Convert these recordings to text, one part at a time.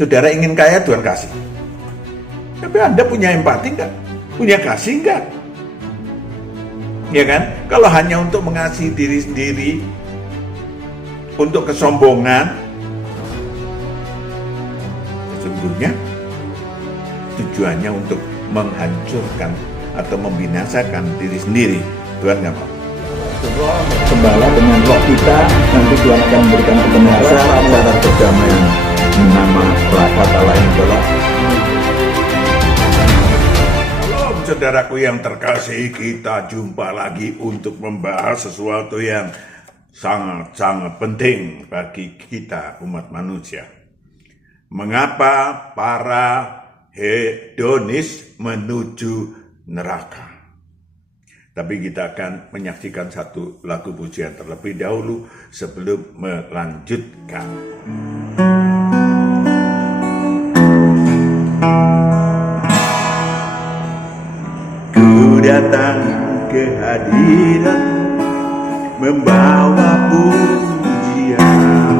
Saudara ingin kaya, Tuhan kasih. Tapi Anda punya empati enggak? Punya kasih enggak? Ya kan? Kalau hanya untuk mengasihi diri sendiri, untuk kesombongan, sesungguhnya tujuannya untuk menghancurkan atau membinasakan diri sendiri. Tuhan nggak mau. Gembala dengan roh kita, nanti Tuhan akan memberikan kebenaran, syarat perdamaian, nama kata lain adalah. Shalom saudaraku yang terkasih, kita jumpa lagi untuk membahas sesuatu yang sangat-sangat penting bagi kita umat manusia. Mengapa para hedonis menuju neraka? Tapi kita akan menyaksikan satu lagu pujian terlebih dahulu sebelum melanjutkan. Ku datang ke hadirat membawa pujian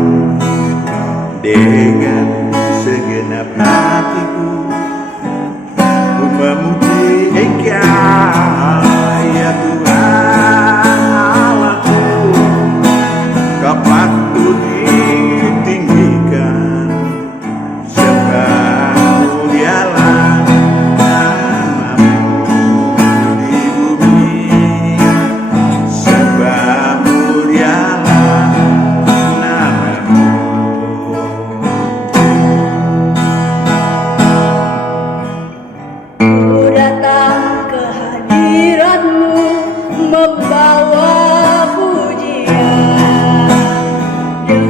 dengan segenap hatiku, ku memuji Engkau ya Tuhan Allahku. Kau patut ditinggikan, sebab mulialah namamu di bumi, sebab mulialah namamu. Ku datang ke hadirat-Mu membawa pujian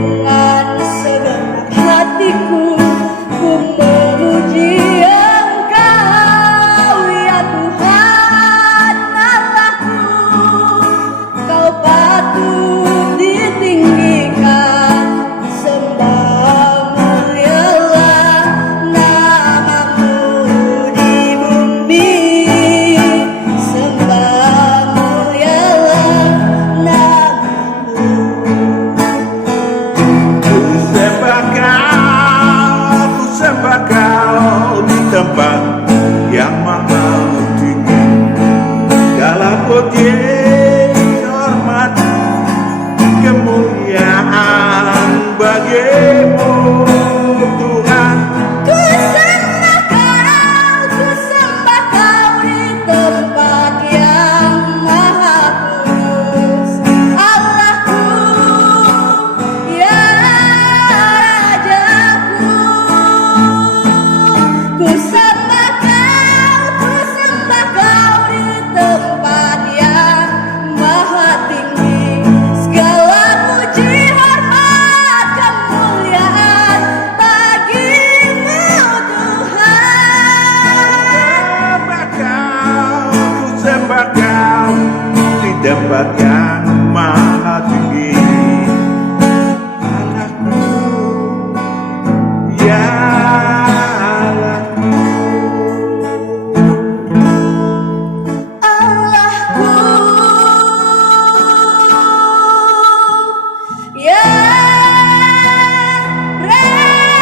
dengan segenap hatiku, ku memuji Engkau ya Tuhan Allahku. Kau patut ditinggikan, sembah mulialah namamu di bumi, sembah mulialah namamu. Ku sembah Kau di tempat yang maha tinggi, segala puji, hormat, kemuliaan bagimu Tuhan. Ku sembah Kau di tempat yang maha kudus, Allahku, ya Rajaku. Ku sembah Kau di tempat yang maha tinggi, segala puji, hormat, kemuliaan bagimu Tuhan. Ku sembah Kau di tempat yang maha tinggi, Allahku, ya Allahku. Allahku, ya Rajaku.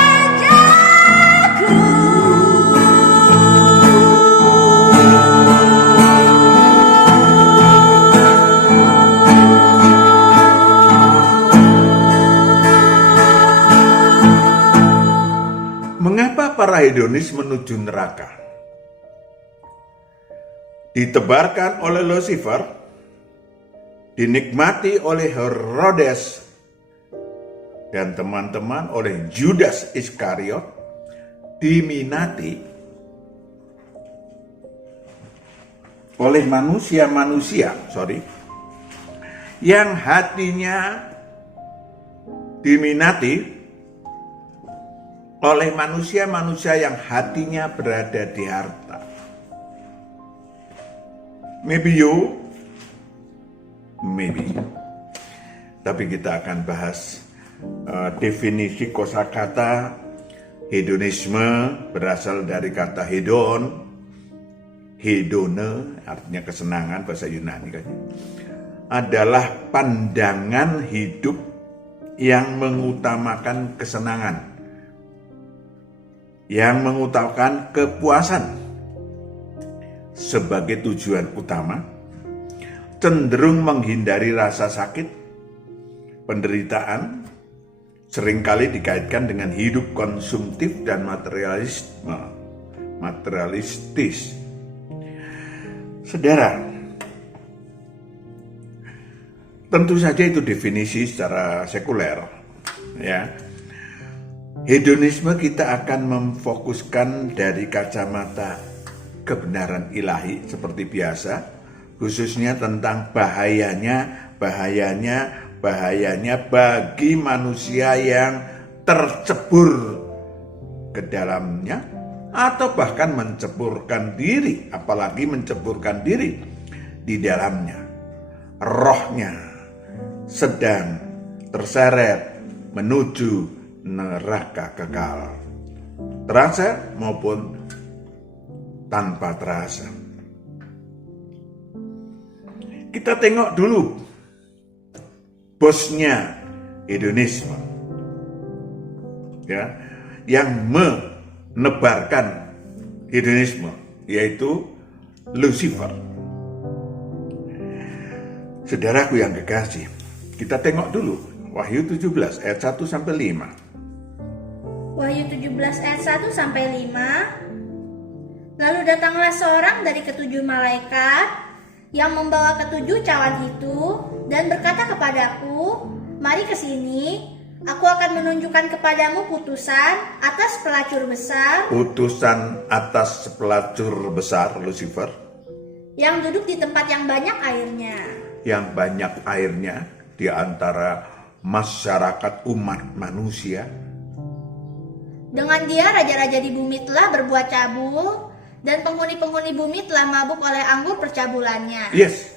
Mengapa para hedonis menuju neraka? Ditebarkan oleh Lucifer, dinikmati oleh Herodes dan teman-teman, oleh Judas Iskariot, diminati oleh manusia-manusia yang hatinya diminati oleh manusia-manusia yang hatinya berada di harta. Maybe you, maybe you. Tapi kita akan bahas definisi kosakata hedonisme, berasal dari kata hedon. Hedone artinya kesenangan, bahasa Yunani kan. Adalah pandangan hidup yang mengutamakan kesenangan yang mengutamakan kepuasan sebagai tujuan utama, cenderung menghindari rasa sakit, penderitaan, seringkali dikaitkan dengan hidup konsumtif dan materialistis. Saudara, tentu saja itu definisi secara sekuler, ya. Hedonisme kita akan memfokuskan dari kacamata kebenaran ilahi seperti biasa, khususnya tentang bahayanya bagi manusia yang tercebur ke dalamnya, atau bahkan menceburkan diri, apalagi menceburkan diri di dalamnya. Rohnya sedang terseret menuju neraka kekal, terasa maupun tanpa terasa. Kita tengok dulu bosnya hedonisme, ya, yang menebarkan hedonisme, yaitu Lucifer. Saudaraku yang kekasih, kita tengok dulu Wahyu 17 ayat 1 sampai 5. Wahyu 17 ayat 1 sampai 5. Lalu datanglah seorang dari ketujuh malaikat yang membawa ketujuh cawan itu dan berkata kepadaku, "Mari ke sini, aku akan menunjukkan kepadamu putusan atas pelacur besar." Putusan atas pelacur besar Lucifer, yang duduk di tempat yang banyak airnya. Yang banyak airnya di antara masyarakat umat manusia. Dengan dia raja-raja di bumi telah berbuat cabul, dan penghuni-penghuni bumi telah mabuk oleh anggur percabulannya. Yes,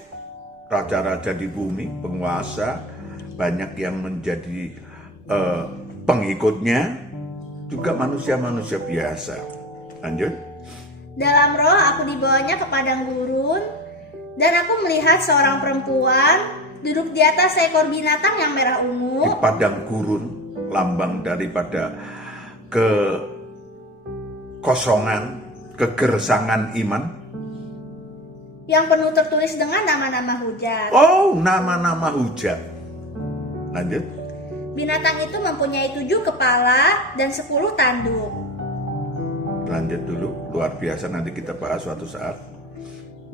raja-raja di bumi, penguasa, banyak yang menjadi pengikutnya, juga manusia-manusia biasa. Lanjut. Dalam roh aku dibawanya ke padang gurun, dan aku melihat seorang perempuan duduk di atas seekor binatang yang merah ungu. Di padang gurun, lambang daripada kekosongan, kegersangan iman, yang penuh tertulis dengan nama-nama hujat. Oh, nama-nama hujat. Lanjut. Binatang itu mempunyai 7 kepala dan 10 tanduk. Lanjut dulu, luar biasa, nanti kita bahas suatu saat.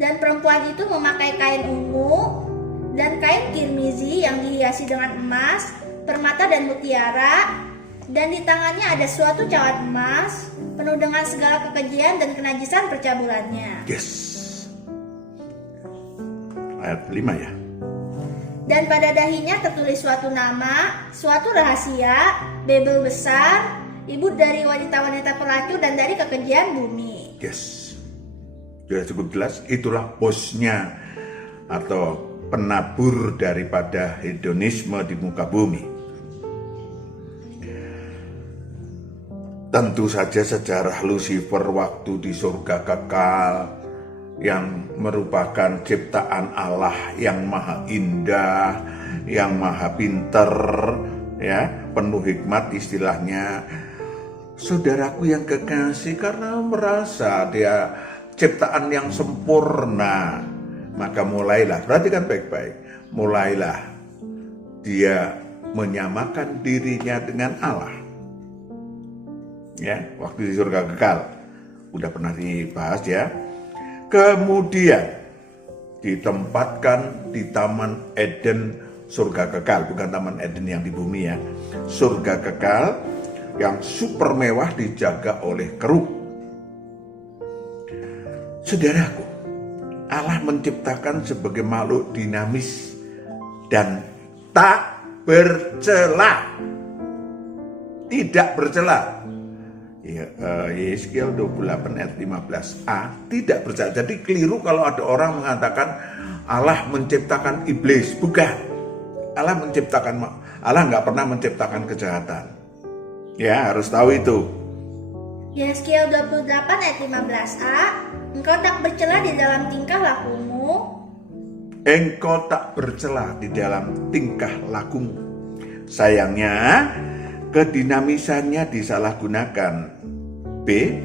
Dan perempuan itu memakai kain ungu dan kain kirmizi yang dihiasi dengan emas, permata dan mutiara, dan di tangannya ada suatu cawan emas penuh dengan segala kekejian dan kenajisan percabulannya. Yes. Ayat 5 ya. Dan pada dahinya tertulis suatu nama, suatu rahasia, Babel besar, ibu dari wanita-wanita pelacur dan dari kekejian bumi. Yes. Sudah cukup jelas, itulah bosnya atau penabur daripada hedonisme di muka bumi. Tentu saja sejarah Lucifer waktu di surga kekal yang merupakan ciptaan Allah yang maha indah, yang maha pinter, ya, penuh hikmat istilahnya. Saudaraku yang kekasih, karena merasa dia ciptaan yang sempurna, maka mulailah, perhatikan baik-baik, mulailah dia menyamakan dirinya dengan Allah. Ya, waktu di surga kekal udah pernah dibahas ya. Kemudian ditempatkan di Taman Eden, surga kekal, bukan Taman Eden yang di bumi ya. Surga kekal yang super mewah dijaga oleh kerub. Saudaraku, Allah menciptakan sebagai makhluk dinamis dan tak bercela. Tidak bercela. Yeskiel 28 ayat 15a, tidak bercela. Jadi keliru kalau ada orang mengatakan Allah menciptakan iblis. Bukan. Allah nggak pernah menciptakan kejahatan. Ya, harus tahu itu. Yeskiel 28 ayat 15a, engkau tak bercela di dalam tingkah lakumu. Engkau tak bercela di dalam tingkah lakumu. Sayangnya, kedinamisannya disalahgunakan B.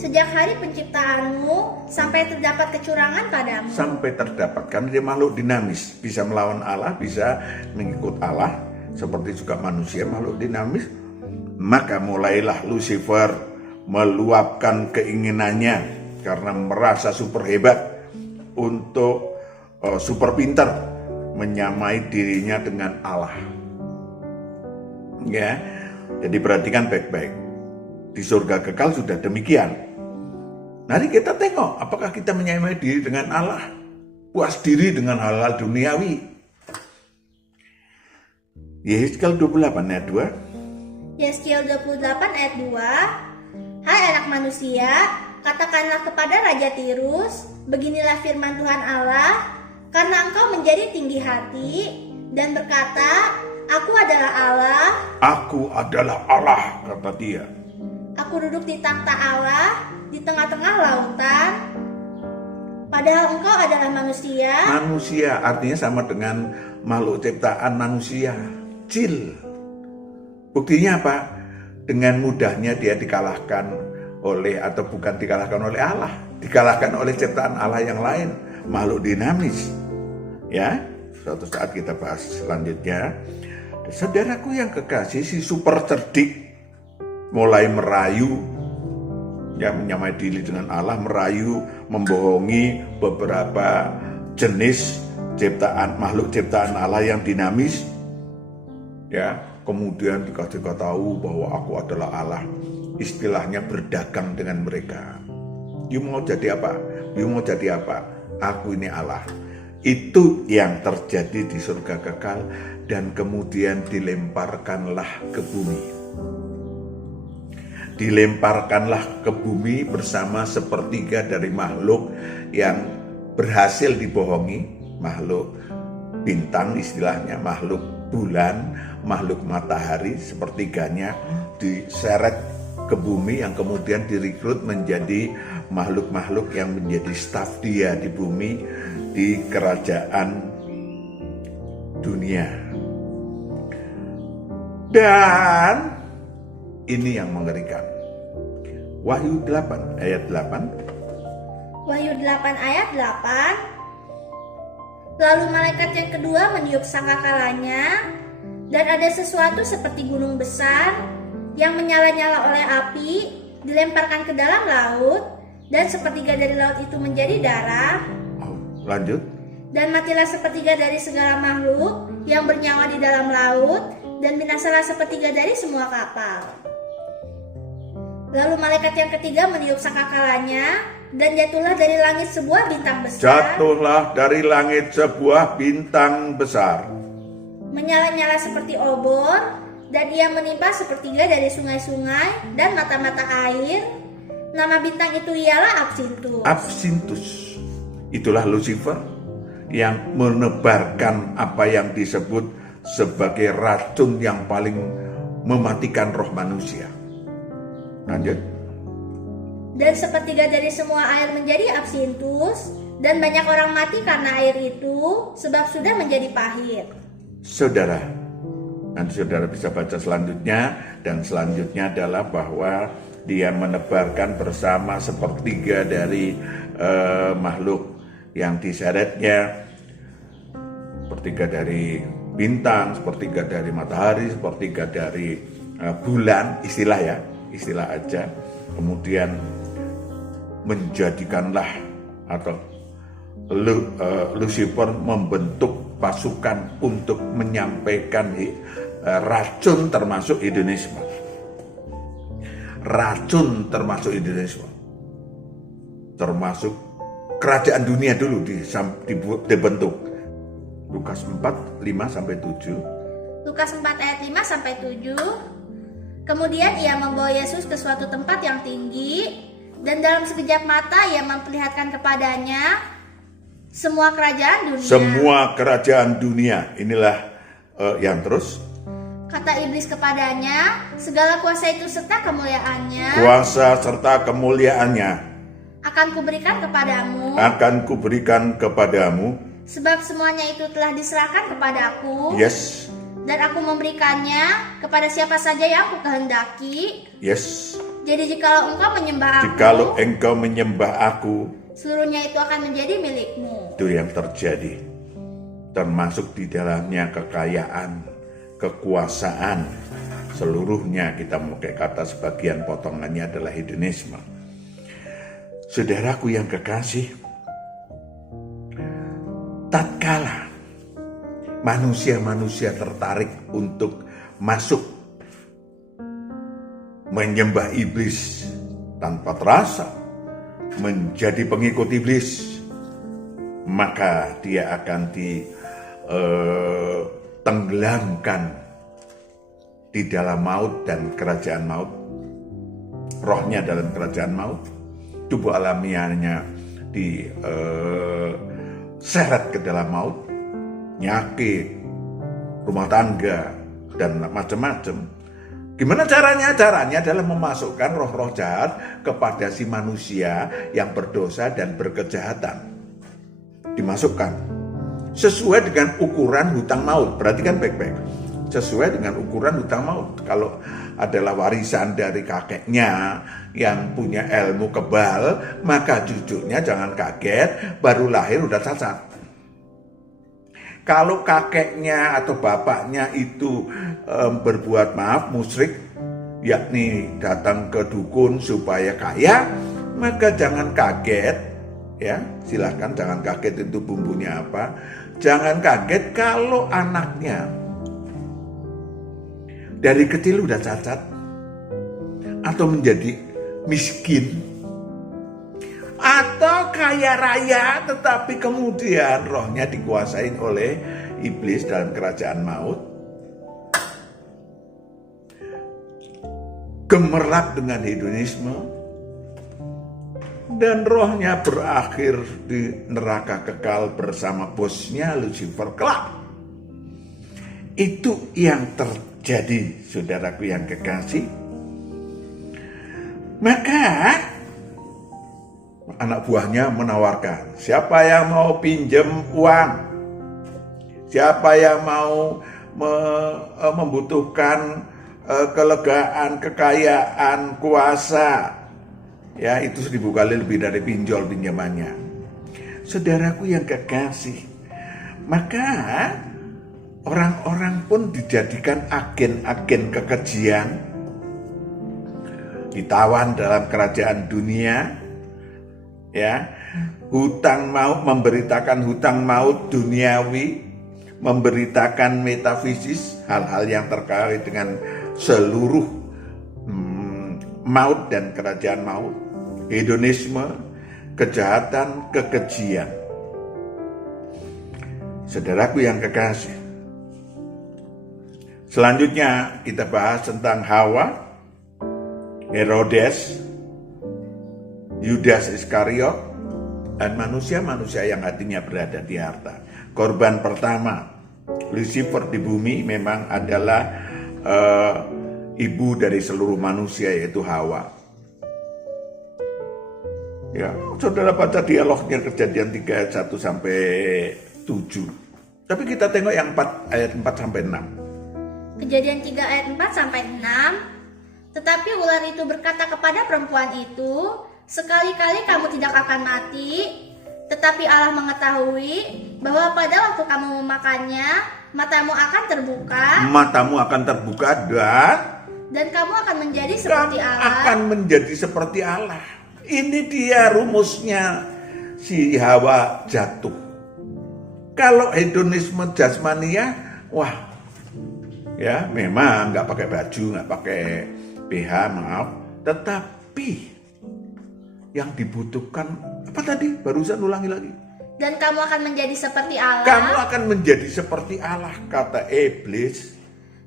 Sejak hari penciptaanmu sampai terdapat kecurangan padamu. Sampai terdapat, karena dia makhluk dinamis, bisa melawan Allah, bisa mengikut Allah, seperti juga manusia makhluk dinamis. Maka mulailah Lucifer meluapkan keinginannya karena merasa super hebat untuk super pintar menyamai dirinya dengan Allah. Ya, jadi perhatikan baik-baik. Di surga kekal sudah demikian. Mari kita tengok apakah kita menyamai diri dengan Allah, puas diri dengan hal-hal duniawi. Yehezkiel 28 ayat 2. Yehezkiel 28 ayat 2. Hai anak manusia, katakanlah kepada Raja Tirus, beginilah firman Tuhan Allah, karena engkau menjadi tinggi hati dan berkata, aku adalah Allah. Aku adalah Allah, kata dia. Aku duduk di takhta Allah di tengah-tengah lautan. Padahal engkau adalah manusia. Manusia artinya sama dengan makhluk ciptaan manusia, kecil. Buktinya apa? Dengan mudahnya dia dikalahkan oleh, atau bukan dikalahkan oleh Allah, dikalahkan oleh ciptaan Allah yang lain, makhluk dinamis. Ya, suatu saat kita bahas selanjutnya. Saudaraku yang kekasih, si super cerdik mulai merayu, ya, menyamai diri dengan Allah, merayu, membohongi beberapa jenis ciptaan, makhluk ciptaan Allah yang dinamis. Ya, kemudian dikasih tahu bahwa aku adalah Allah. Istilahnya berdagang dengan mereka. You mau jadi apa? You mau jadi apa? Aku ini Allah. Itu yang terjadi di surga kekal, dan kemudian dilemparkanlah ke bumi. Dilemparkanlah ke bumi bersama sepertiga dari makhluk yang berhasil dibohongi, makhluk bintang istilahnya, makhluk bulan, makhluk matahari, sepertiganya diseret ke bumi yang kemudian direkrut menjadi makhluk-makhluk yang menjadi staf dia di bumi, di kerajaan dunia. Dan ini yang mengerikan. Wahyu 8 ayat 8. Wahyu 8 ayat 8. Lalu malaikat yang kedua meniup sangkakalanya, dan ada sesuatu seperti gunung besar yang menyala-nyala oleh api dilemparkan ke dalam laut, dan sepertiga dari laut itu menjadi darah. Lanjut. Dan matilah sepertiga dari segala makhluk yang bernyawa di dalam laut, dan binasalah sepertiga dari semua kapal. Lalu malaikat yang ketiga meniup sangkakalanya, dan jatuhlah dari langit sebuah bintang besar. Jatuhlah dari langit sebuah bintang besar, menyala-nyala seperti obor, dan ia menimpa sepertiga dari sungai-sungai dan mata-mata air. Nama bintang itu ialah Absintus. Absintus. Itulah Lucifer yang menebarkan apa yang disebut sebagai racun yang paling mematikan roh manusia. Lanjut. Dan sepertiga dari semua air menjadi Absintus, dan banyak orang mati karena air itu, sebab sudah menjadi pahit. Saudara, nanti saudara bisa baca selanjutnya, dan selanjutnya adalah bahwa dia menebarkan bersama sepertiga dari makhluk yang diseretnya, sepertiga dari bintang, sepertiga dari matahari, sepertiga dari bulan, istilah aja. Kemudian menjadikanlah atau Lucifer membentuk pasukan untuk menyampaikan racun termasuk hedonisme. Racun termasuk hedonisme. Termasuk kerajaan dunia dulu dibentuk. Lukas 4, 5-7. Lukas 4 ayat 5-7. Kemudian ia membawa Yesus ke suatu tempat yang tinggi, dan dalam sekejap mata ia memperlihatkan kepadanya semua kerajaan dunia. Semua kerajaan dunia. Inilah yang terus. Kata iblis kepadanya, segala kuasa itu serta kemuliaannya. Kuasa serta kemuliaannya akan kuberikan kepadamu. Akan kuberikan kepadamu. Sebab semuanya itu telah diserahkan kepadaku. Yes. Dan aku memberikannya kepada siapa saja yang aku kehendaki. Yes. Jadi jikalau engkau menyembah aku, Jikalau engkau menyembah aku, seluruhnya itu akan menjadi milikmu. itu yang terjadi. Termasuk di dalamnya kekayaan, kekuasaan, seluruhnya kita memakai kata sebagian potongannya adalah hedonisme. Saudaraku yang kekasih, tatkala manusia-manusia tertarik untuk masuk menyembah iblis tanpa terasa, menjadi pengikut iblis, maka dia akan ditenggelamkan di dalam maut dan kerajaan maut. Rohnya dalam kerajaan maut, tubuh alamiahnya diseret ke dalam maut, nyakit, rumah tangga, dan macam-macam. Gimana caranya? Caranya adalah memasukkan roh-roh jahat kepada si manusia yang berdosa dan berkejahatan. Dimasukkan sesuai dengan ukuran hutang maut. Perhatikan baik-baik. Sesuai dengan ukuran hutang maut. Kalau adalah warisan dari kakeknya yang punya ilmu kebal, maka cucunya jangan kaget, baru lahir udah cacat. Kalau kakeknya atau bapaknya itu berbuat musyrik, yakni datang ke dukun supaya kaya, maka jangan kaget, ya silahkan jangan kaget itu bumbunya apa. Jangan kaget kalau anaknya dari kecil udah cacat atau menjadi miskin atau kaya raya tetapi kemudian rohnya dikuasain oleh iblis dalam kerajaan maut, gemerlap dengan hedonisme, dan rohnya berakhir di neraka kekal bersama bosnya Lucifer kelak. Itu yang terjadi, saudaraku yang kekasih. Maka anak buahnya menawarkan, siapa yang mau pinjam uang, siapa yang mau membutuhkan kelegaan, kekayaan, kuasa, ya itu 1000 kali lebih dari pinjol pinjamannya. Saudaraku yang kekasih, maka orang-orang pun dijadikan agen-agen kekejian, ditawan dalam kerajaan dunia, ya, hutang maut, memberitakan hutang maut duniawi, memberitakan metafisis, hal-hal yang terkait dengan seluruh maut dan kerajaan maut, hedonisme, kejahatan, kekejian. Saudaraku yang kekasih, selanjutnya kita bahas tentang Hawa, Herodes, Yudas Iskariot, dan manusia-manusia yang hatinya berada di harta. Korban pertama, Lucifer di bumi memang adalah ibu dari seluruh manusia, yaitu Hawa. Ya, saudara baca dialognya Kejadian 3 ayat 1 sampai 7. Tapi kita tengok yang 4 ayat 4 sampai 6. Kejadian 3 ayat 4 sampai 6. Tetapi ular itu berkata kepada perempuan itu, sekali-kali kamu tidak akan mati, tetapi Allah mengetahui bahwa pada waktu kamu memakannya, matamu akan terbuka. Matamu akan terbuka dan kamu akan menjadi seperti Allah. Akan menjadi seperti Allah. Ini dia rumusnya si Hawa jatuh. Kalau hedonisme jasmania, wah, ya memang nggak pakai baju, nggak pakai BH, maaf. Tetapi yang dibutuhkan apa tadi? Barusan ulangi lagi. Dan kamu akan menjadi seperti Allah. Kamu akan menjadi seperti Allah, kata iblis.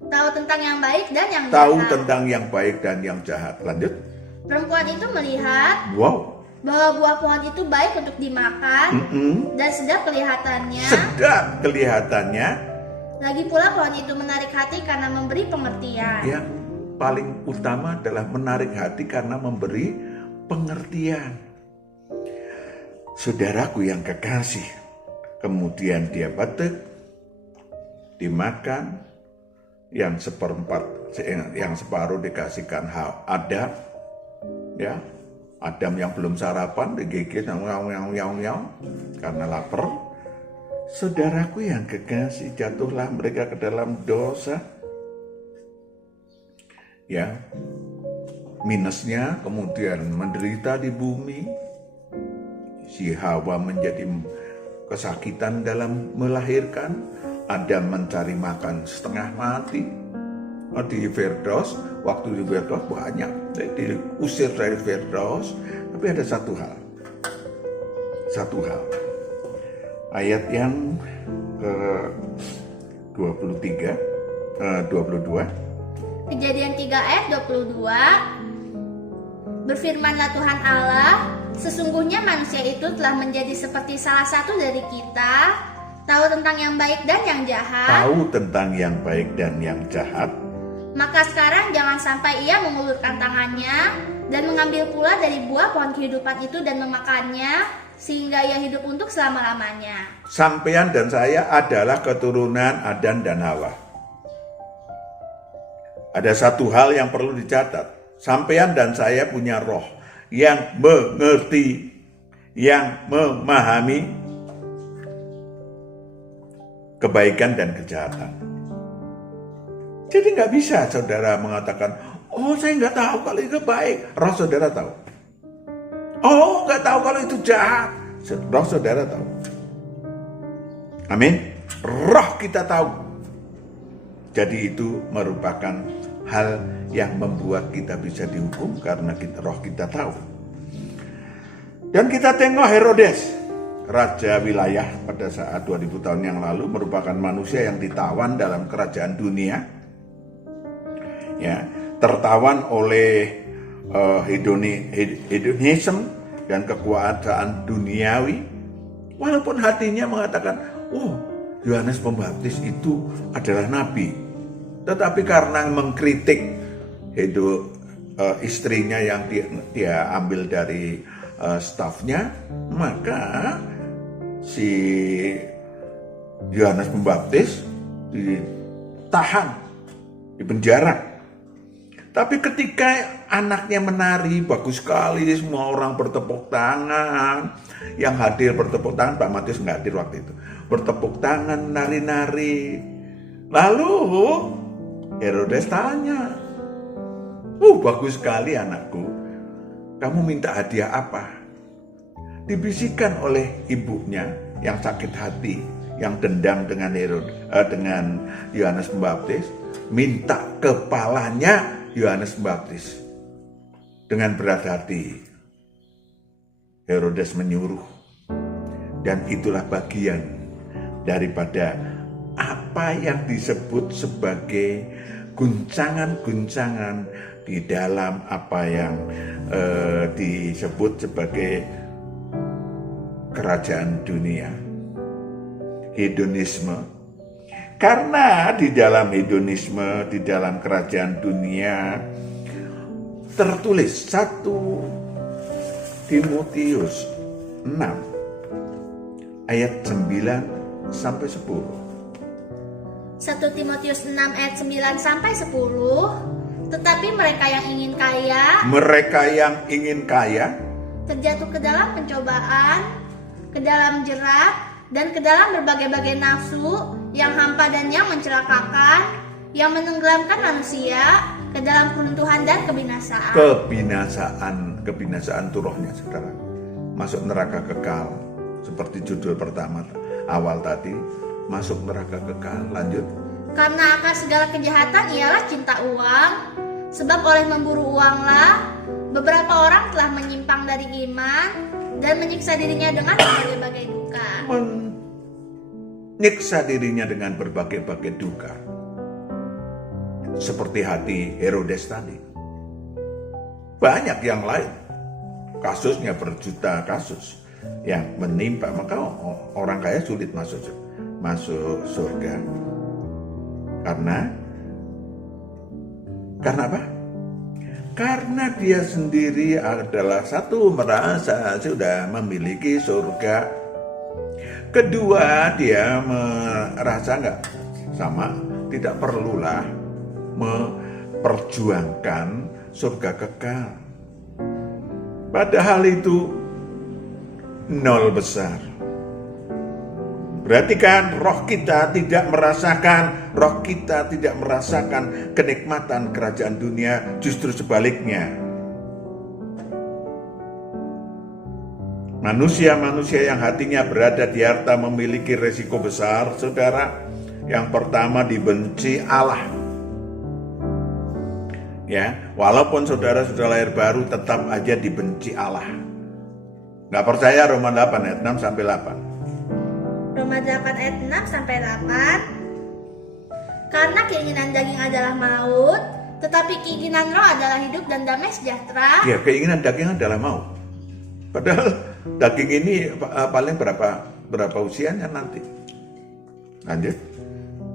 Tahu tentang yang baik dan yang jahat. Tahu tentang yang baik dan yang jahat. Lanjut. Perempuan itu melihat bahwa buah pohon itu baik untuk dimakan dan sedap kelihatannya. Sedap kelihatannya. Lagi pula pohon itu menarik hati karena memberi pengertian. Yang paling utama adalah menarik hati karena memberi pengertian. Saudaraku yang kekasih, kemudian dia batuk, dimakan, yang separuh dikasihkan Adam, Ya, Adam yang belum sarapan digigit karena lapar. Saudaraku yang kekasih, jatuhlah mereka ke dalam dosa. Ya, minusnya kemudian menderita di bumi. Si Hawa menjadi kesakitan dalam melahirkan. Adam mencari makan setengah mati. Di Firdaus, waktu di Firdaus banyak diusir dari Firdaus. Tapi ada satu hal, ayat yang ke 22. Kejadian 3 ayat 22. Berfirmanlah Tuhan Allah, sesungguhnya manusia itu telah menjadi seperti salah satu dari kita, tahu tentang yang baik dan yang jahat. Tahu tentang yang baik dan yang jahat. Maka sekarang jangan sampai ia mengulurkan tangannya dan mengambil pula dari buah pohon kehidupan itu dan memakannya, sehingga ia hidup untuk selama-lamanya. Sampean dan saya adalah keturunan Adam dan Hawa. Ada satu hal yang perlu dicatat. Sampean dan saya punya roh yang mengerti, yang memahami kebaikan dan kejahatan. Jadi nggak bisa saudara mengatakan, oh saya nggak tahu kalau itu baik. Roh saudara tahu. Oh nggak tahu kalau itu jahat. Roh saudara tahu. Amin. Roh kita tahu. Jadi itu merupakan hal yang membuat kita bisa dihukum karena roh kita tahu. Dan kita tengok Herodes, raja wilayah pada saat 2000 tahun yang lalu, merupakan manusia yang ditawan dalam kerajaan dunia. Ya, tertawan oleh hedonisme dan kekuasaan duniawi. Walaupun hatinya mengatakan, oh Yohanes Pembaptis itu adalah nabi. Tetapi karena mengkritik istrinya yang dia ambil dari stafnya, maka si Yohanes Pembaptis ditahan, dipenjara. Tapi ketika anaknya menari, bagus sekali, semua orang bertepuk tangan. Yang hadir bertepuk tangan, Pak Matius nggak hadir waktu itu. Bertepuk tangan, nari-nari. Lalu Herodes tanya, bagus sekali anakku, kamu minta hadiah apa? Dibisikkan oleh ibunya yang sakit hati, yang dendam dengan Yohanes Pembaptis, minta kepalanya Yohanes Pembaptis. Dengan berat hati Herodes menyuruh, dan itulah bagian daripada apa yang disebut sebagai guncangan-guncangan di dalam apa yang disebut sebagai kerajaan dunia, hedonisme. Karena di dalam hedonisme, di dalam kerajaan dunia, tertulis 1 Timotius 6 ayat 9 sampai 10. 1 Timotius 6 ayat 9 sampai 10. Tetapi mereka yang ingin kaya terjatuh ke dalam pencobaan, ke dalam jerat, dan ke dalam berbagai-bagai nafsu yang hampa dan yang mencelakakan, yang menenggelamkan manusia ke dalam keruntuhan dan kebinasaan. Kebinasaan itu rohnya, saudara. Masuk neraka kekal. Seperti judul pertama awal tadi, masuk neraka kekal. Lanjut. Karena akar segala kejahatan ialah cinta uang, sebab oleh memburu uanglah beberapa orang telah menyimpang dari iman dan menyiksa dirinya dengan berbagai-bagai duka. Menyiksa dirinya dengan berbagai-bagai duka. Seperti hati Herodes tadi. Banyak yang lain. Kasusnya berjuta kasus yang menimpa. Maka orang kaya sulit masuk surga. Karena apa? Karena dia sendiri adalah satu, merasa sudah memiliki surga. Kedua, dia merasa tidak perlulah memperjuangkan surga kekal. Padahal itu nol besar. Berarti kan roh kita tidak merasakan kenikmatan kerajaan dunia, justru sebaliknya. Manusia-manusia yang hatinya berada di harta memiliki resiko besar, saudara. Yang pertama, dibenci Allah. Ya, walaupun saudara sudah lahir baru, tetap aja dibenci Allah. Nggak percaya? Roma 8 ayat 6 sampai 8. Roma 8 ayat 6 sampai 8. Karena keinginan daging adalah maut, tetapi keinginan roh adalah hidup dan damai sejahtera. Ya, keinginan daging adalah maut. Padahal daging ini paling berapa usianya nanti? Lanjut.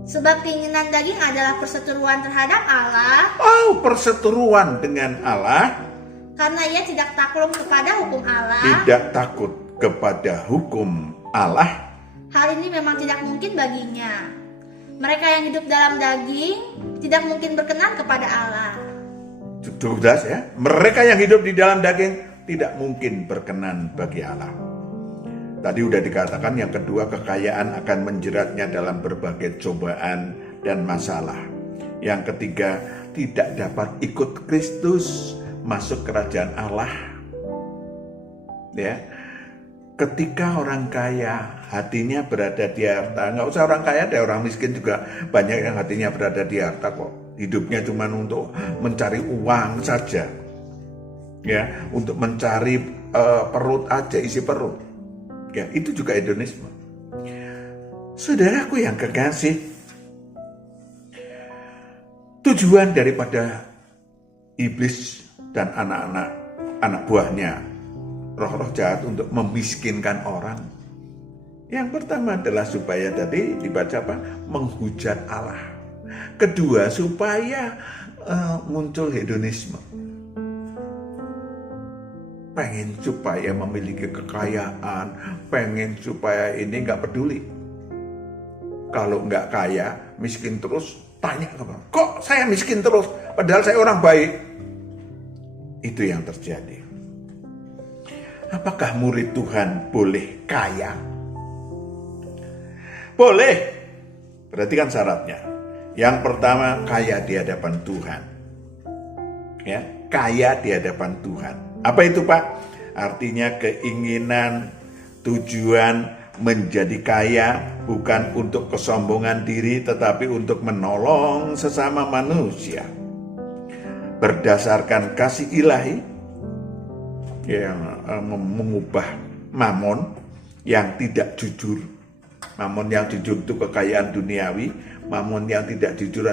Sebab keinginan daging adalah perseteruan terhadap Allah. Oh, perseteruan dengan Allah. Karena ia tidak takluk kepada hukum Allah. Tidak takut kepada hukum Allah. Hal ini memang tidak mungkin baginya. Mereka yang hidup dalam daging tidak mungkin berkenan kepada Allah. Cukup jelas ya. Mereka yang hidup di dalam daging tidak mungkin berkenan bagi Allah. Tadi udah dikatakan yang kedua, kekayaan akan menjeratnya dalam berbagai cobaan dan masalah. Yang ketiga, tidak dapat ikut Kristus masuk kerajaan Allah. Ya, ketika orang kaya hatinya berada di harta, nggak usah orang kaya deh, orang miskin juga banyak yang hatinya berada di harta kok. Hidupnya cuma untuk mencari uang saja, ya, untuk mencari perut aja, isi perut. Ya, itu juga hedonisme. Saudaraku yang kekasih, tujuan daripada iblis dan anak buahnya, roh-roh jahat untuk memiskinkan orang, yang pertama adalah supaya tadi dibaca apa? Menghujat Allah. Kedua, supaya muncul hedonisme. Pengen supaya memiliki kekayaan, pengen supaya ini, nggak peduli. Kalau nggak kaya, miskin terus, tanya kok saya miskin terus, padahal saya orang baik. Itu yang terjadi. Apakah murid Tuhan boleh kaya? Boleh. Berarti kan syaratnya. Yang pertama, kaya di hadapan Tuhan. Ya, kaya di hadapan Tuhan. Apa itu, Pak? Artinya keinginan, tujuan menjadi kaya bukan untuk kesombongan diri, tetapi untuk menolong sesama manusia. Berdasarkan kasih ilahi yang mengubah mamon yang tidak jujur. Mamon yang jujur itu kekayaan duniawi, mamon yang tidak jujur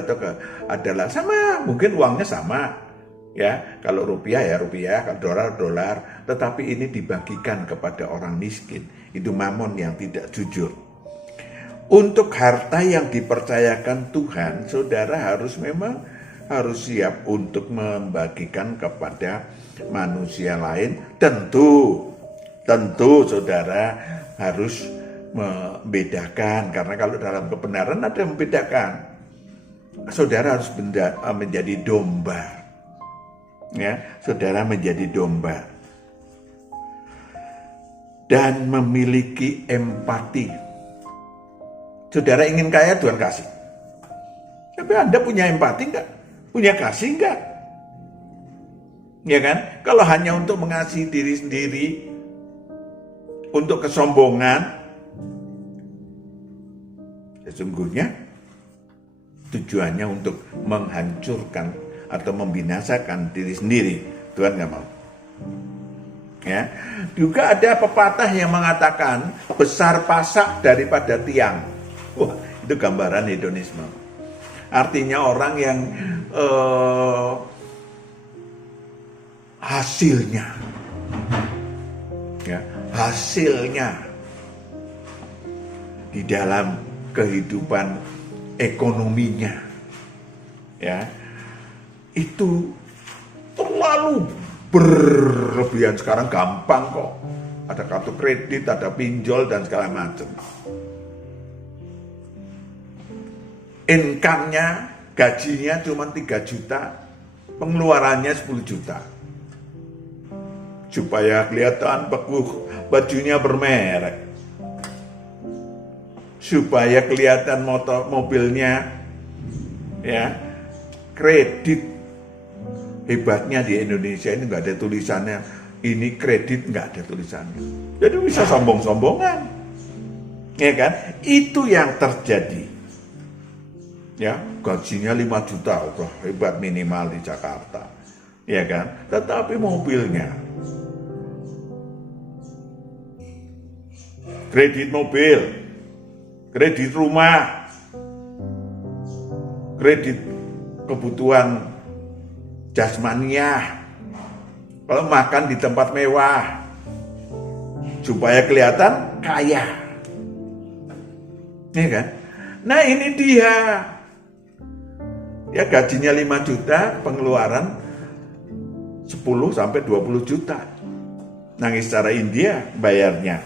adalah sama, mungkin uangnya sama. Ya, kalau rupiah ya rupiah, kalau dolar dolar, tetapi ini dibagikan kepada orang miskin. Itu mamon yang tidak jujur. Untuk harta yang dipercayakan Tuhan, saudara harus siap untuk membagikan kepada manusia lain. Tentu saudara harus membedakan, karena kalau dalam kebenaran ada yang membedakan. Saudara harus menjadi domba. Ya, saudara menjadi domba dan memiliki empati. Saudara ingin kaya, Tuhan kasih. Tapi Anda punya empati enggak? Punya kasih enggak? Ya kan? Kalau hanya untuk mengasihi diri sendiri, untuk kesombongan, sesungguhnya tujuannya untuk menghancurkan atau membinasakan diri sendiri. Tuhan nggak mau. Ya, juga ada pepatah yang mengatakan besar pasak daripada tiang. Wah, itu gambaran hedonisme. Artinya orang yang hasilnya di dalam kehidupan ekonominya, ya, itu terlalu berlebihan. Sekarang gampang kok, ada kartu kredit, ada pinjol dan segala macam. Income-nya, gajinya cuma 3 juta, pengeluarannya 10 juta. supaya kelihatan bajunya bermerek, supaya kelihatan mobilnya ya kredit. Hebatnya di Indonesia ini nggak ada tulisannya ini kredit, nggak ada tulisannya. Jadi bisa sombong-sombongan, ya kan? Itu yang terjadi. Ya, gajinya 5 juta, wah hebat minimal di Jakarta, ya kan? Tetapi mobilnya, kredit mobil, kredit rumah, kredit kebutuhan jasmaniah, kalau makan di tempat mewah, supaya kelihatan kaya, ya kan? Nah ini dia, ya gajinya 5 juta, pengeluaran 10 sampai 20 juta, nangis secara India bayarnya,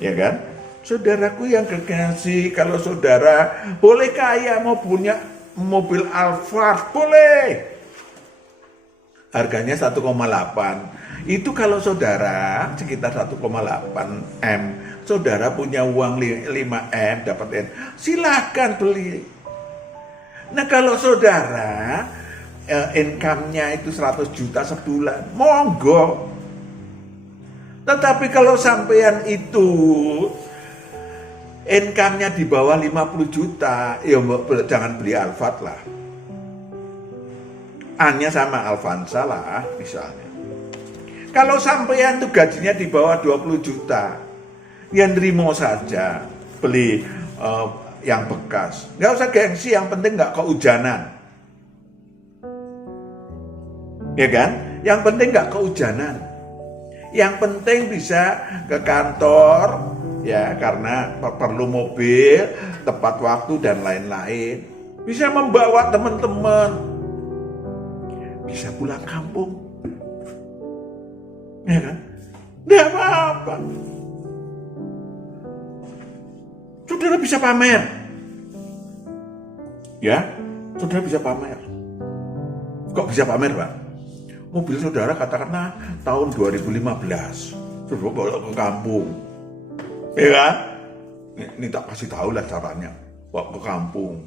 ya kan? Saudaraku yang kekasih, kalau saudara boleh kaya mau punya mobil Alphard, boleh. Harganya 1,8. Itu kalau saudara sekitar 1,8 M. Saudara punya uang 5 M, dapat N. Silahkan beli. Nah kalau saudara income-nya itu 100 juta sebulan, monggo. Tetapi kalau sampean itu income-nya di bawah 50 juta, ya jangan beli Alphard lah. Hanya sama Avanza lah misalnya. Kalau sampean tuh gajinya di bawah 20 juta, ya nerimo saja beli yang bekas. Nggak usah gengsi, yang penting nggak kehujanan. Ya kan? Yang penting nggak kehujanan. Yang penting bisa ke kantor, ya karena perlu mobil, tepat waktu dan lain-lain. Bisa membawa teman-teman. Bisa pulang kampung, ya kan? Nggak apa-apa. Saudara bisa pamer, ya? Saudara bisa pamer. Kok bisa pamer, Pak? Mobil saudara katakanlah tahun 2015, saudara bawa ke kampung, ya kan? Ini tak kasih tahu lah caranya, bawa ke kampung.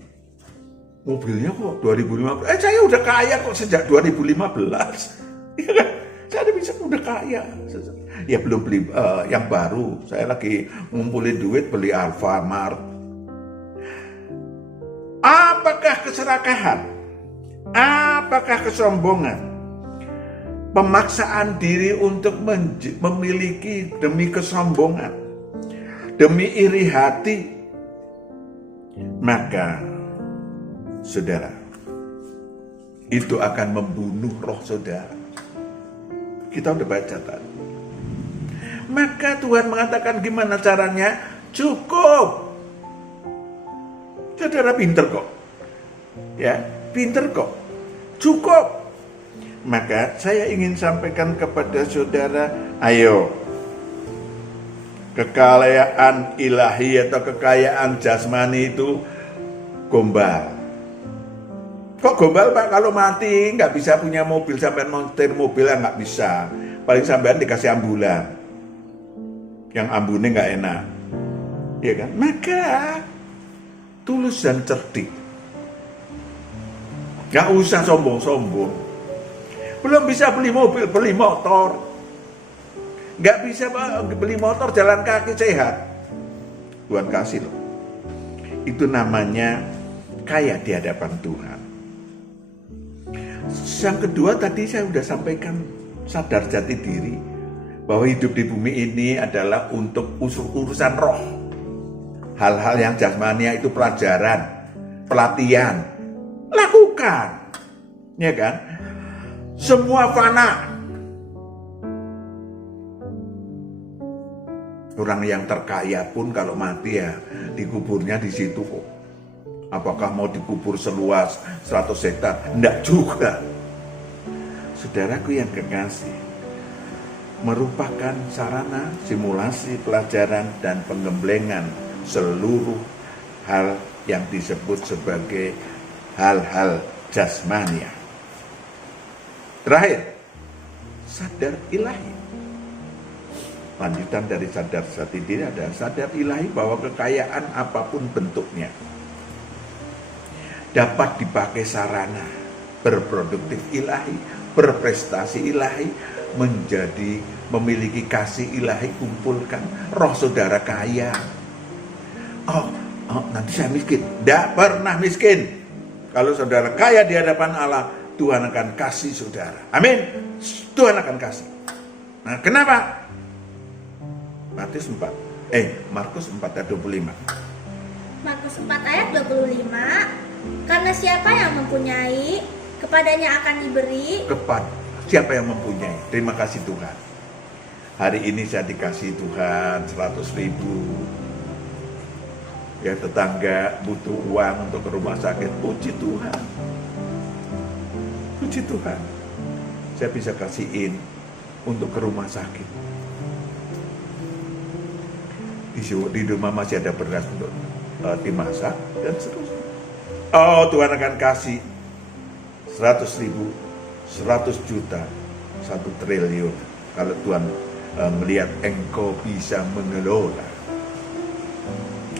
Mobilnya kok 2015, saya udah kaya kok sejak 2015, ya kan? Saya bisa udah kaya. Ya belum beli yang baru, saya lagi ngumpulin duit beli Alfamart. Apakah keserakahan? Apakah kesombongan? Pemaksaan diri untuk memiliki demi kesombongan, demi iri hati, maka saudara, itu akan membunuh roh saudara. Kita udah baca tadi. Maka Tuhan mengatakan gimana caranya? Cukup. Saudara pinter kok. Ya, pinter kok. Cukup. Maka saya ingin sampaikan kepada saudara, ayo. Kekayaan ilahi atau kekayaan jasmani itu gombal. Kok gombal, Pak? Kalau mati nggak bisa punya mobil, sampean montir mobil nggak bisa. Paling sampean dikasih ambulan, yang ambune nggak enak, ya kan? Maka tulus dan cerdik, nggak usah sombong-sombong. Belum bisa beli mobil, beli motor. Nggak bisa beli motor, jalan kaki sehat. Tuhan kasih loh. Itu namanya kaya di hadapan Tuhan. Yang kedua tadi saya sudah sampaikan, sadar jati diri bahwa hidup di bumi ini adalah untuk urusan roh. Hal-hal yang jasmania itu pelajaran, pelatihan, lakukan, ya kan? Semua fana. Orang yang terkaya pun kalau mati ya dikuburnya di situ kok. Apakah mau dikubur seluas 100 hektar? Enggak juga. Saudaraku yang kekasih, merupakan sarana simulasi pelajaran dan penggemblengan seluruh hal yang disebut sebagai hal-hal jasmania. Terakhir, sadar ilahi. Lanjutan dari sadar jati diri ada sadar ilahi bahwa kekayaan apapun bentuknya dapat dipakai sarana berproduktif ilahi, berprestasi ilahi, menjadi memiliki kasih ilahi. Kumpulkan roh saudara kaya. Oh, nanti saya miskin. Tidak pernah miskin. Kalau saudara kaya di hadapan Allah, Tuhan akan kasih saudara. Amin. Tuhan akan kasih. Nah, kenapa? Markus 4 ayat 25. Markus 4 ayat 25. Karena siapa yang mempunyai, kepadanya akan diberi. Siapa yang mempunyai? Terima kasih Tuhan. Hari ini saya dikasih Tuhan 100.000. Ya, tetangga butuh uang untuk ke rumah sakit. Puji Tuhan. Puji Tuhan. Saya bisa kasihin untuk ke rumah sakit. Di rumah masih ada beras untuk dimasak dan seterusnya. Oh, Tuhan akan kasih 100.000, 100 juta, 1 triliun. Kalau Tuhan melihat engkau bisa mengelola.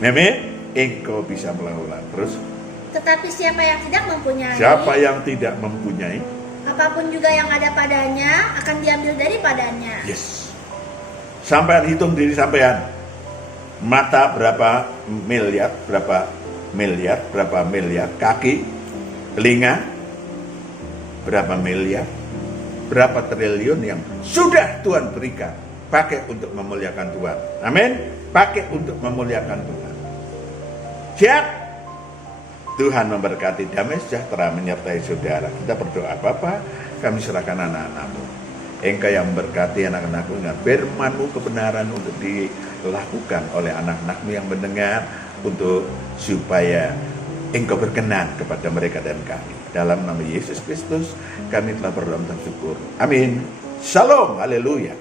Amin. Engkau bisa mengelola. Terus? Tetapi siapa yang tidak mempunyai? Siapa yang tidak mempunyai? Apapun juga yang ada padanya akan diambil daripadanya. Yes. Sampean hitung diri sampean. Mata berapa miliar, berapa miliar, kaki, telinga, berapa miliar, berapa triliun yang sudah Tuhan berikan. Pakai untuk memuliakan Tuhan. Amin. Pakai untuk memuliakan Tuhan. Siap? Tuhan memberkati, damai sejahtera menyertai saudara. Kita berdoa. Bapa, kami serahkan anak-anakmu. Engkau yang memberkati anak-anakmu dengan firman-Mu, kebenaran untuk dilakukan oleh anak-anakmu yang mendengar, untuk supaya Engkau berkenan kepada mereka dan kami. Dalam nama Yesus Kristus kami telah berdoa dan syukur. Amin. Shalom. Haleluya.